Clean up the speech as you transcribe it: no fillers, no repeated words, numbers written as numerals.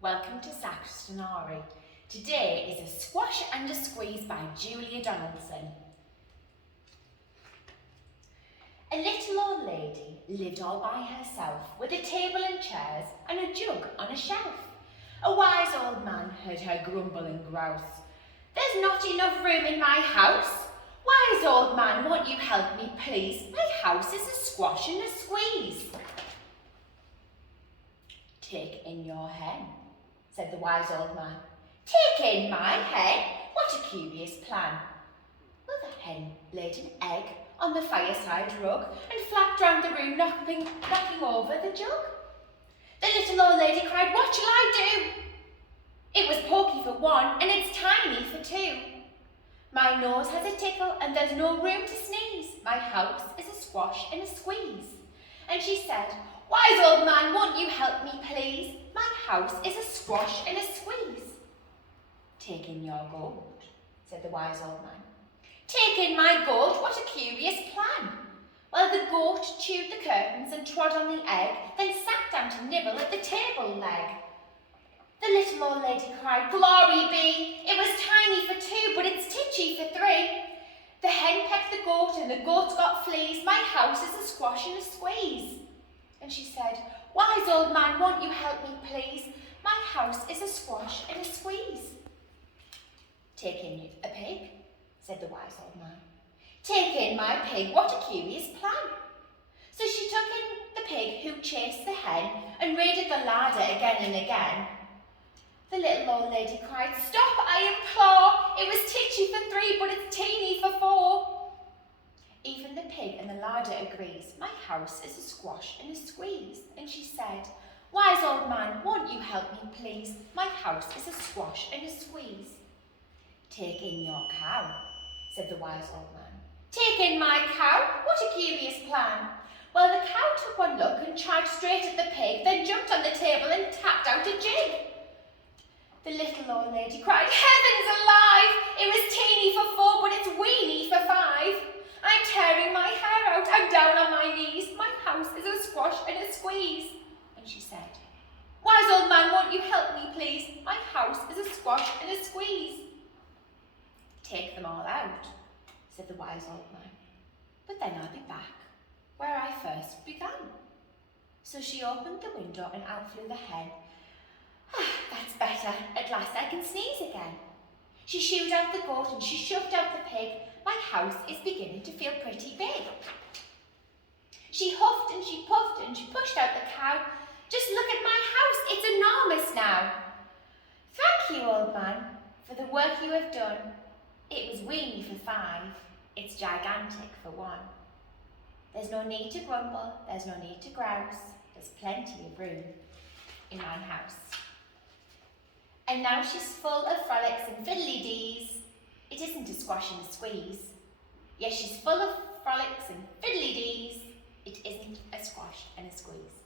Welcome to Sacristo-nory. Today is a squash and a squeeze by Julia Donaldson. A little old lady lived all by herself with a table and chairs and a jug on a shelf. A wise old man heard her grumble and grouse. "There's not enough room in my house. Wise old man, won't you help me please? My house is a squash and a squeeze." "Take in your hen," said the wise old man. "Take in my hen? What a curious plan." Well, the hen laid an egg on the fireside rug and flapped round the room, knocking over the jug. The little old lady cried, "What shall I do? It was porky for one and it's tiny for two. My nose has a tickle and there's no room to sneeze. My house is a squash and a squeeze." And she said, "Wise old man, won't you help me please? My house is a squash and a squeeze." "Take in your gold," said the wise old man. "Take in my gold? What a curious plan." Well, the goat chewed the curtains and trod on the egg, then sat down to nibble at the table leg. The little old lady cried, "Glory be! It was tiny for two, but it's titchy for three. The hen pecked the goat and the goat's got fleas. My house is a squash and a squeeze." And she said, "Wise old man, won't you help me please? My house is a squash and a squeeze." "Take in a pig," said the wise old man. "Take in my pig, what a curious plan." So she took in the pig who chased the hen and raided the larder again and again. The little old lady cried, "Stop, I implore! It was titchy for three, but it's teeny for four." Even the pig in the larder agrees, "My house is a squash and a squeeze." And she said, "Wise old man, won't you help me please? My house is a squash and a squeeze." "Take in your cow," said the wise old man. "Take in my cow? What a curious plan." Well, the cow took one look and tried straight at the pig, then jumped on the table and tapped out a jig. The little old lady cried, "Heavens alive! It was teeny for four, but it's weeny for five. I'm tearing my hair out, I'm down on my knees. My house is a squash and a squeeze." And she said, "Wise old man, won't you help me please? My house is a squash and a squeeze." "Take them all out," said the wise old man. "But then I'll be back where I first began." So she opened the window and out flew the hen. "That's better. At last I can sneeze again." She shooed out the goat and she shoved out the pig. "My house is beginning to feel pretty big." She huffed and she puffed and she pushed out the cow. "Just look at my house. It's enormous now." "Thank you, old man, for the work you have done. It was weeny for five. It's gigantic for one. There's no need to grumble. There's no need to grouse. There's plenty of room in my house." And now she's full of frolics and fiddly-dees. It isn't a squash and a squeeze. Yes, she's full of frolics and fiddly-dees. It isn't a squash and a squeeze.